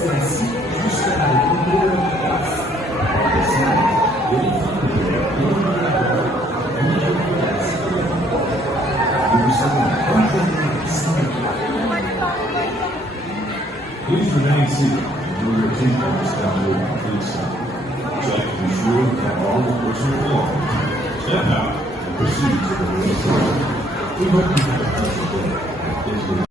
c'est ainsi jusqu'à la retour de la place. Après ça, l'éléphant de la niveau de la sécurité. Nous savons parfaitement sans Please remain seated until your team members come to complete stop. Check to be sure that all the personal belongings. Step out and proceed to the real station. We hope you have a pleasant day.